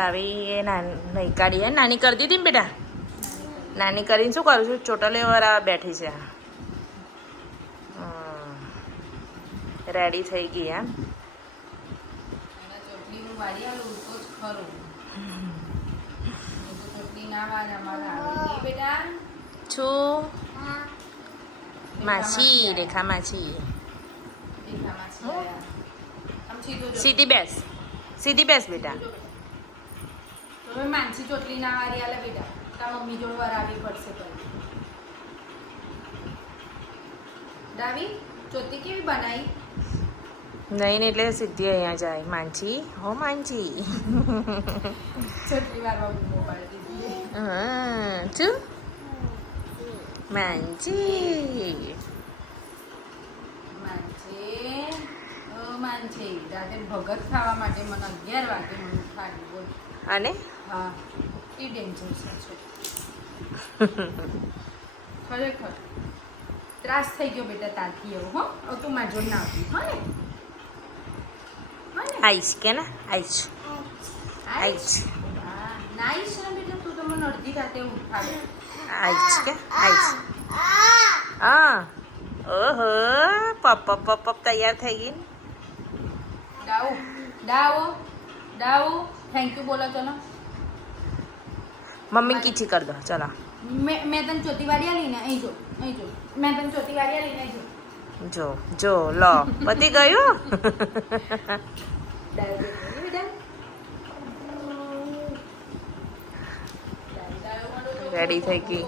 આવી એ નહીં કાઢી હે નાની કરી દીધી ને બેટા નાની કરીને શું કરું છું ચોટલીઓ વાળા બેઠી છે રેડી થઈ ગઈ એમ છું માછી રેખા માછી સીધી બેસ બેટા માનસી ચોટલી ના વારી આલે બેટા તા મમ્મી જોડ વરાવી પડશે ડાવી ચોટલી કેવી બનાવી નહીં ને એટલે સીધી અહીંયા જાય માનછી હો માનછી ચોટલી વારવા બૂમો પાડી દીધી છું માનછી માનસી રાતે ભગત ખાવા માટે મને 11 વાગે મને ઉઠાડી બોલ અને હા એ ડેન્જર છે ખરેખર ત્રાસ થઈ ગયો બેટા તારથી એવું હો હવે તું મારી જોડ ના આવતી હો ને આઈશ કે ને આઈશ આઈશ નાઈશ ને બેટા તું તો મને અડધી રાતે ઉઠાડે આઈશ કે આઈશ હા ઓહો પપ પપ પપ તૈયાર થઈ ગઈ ડાઉ ડાઉ ડાઉ થેન્ક યુ બોલો ચલો મમ્મી કીછી કર દો ચલો મેં તને ચોથી વાળી લઈને અહીં જો મેં તને ચોથી વાળી લઈને અહીં જો જો લો પતી ગયું રેડી થઈ ગઈ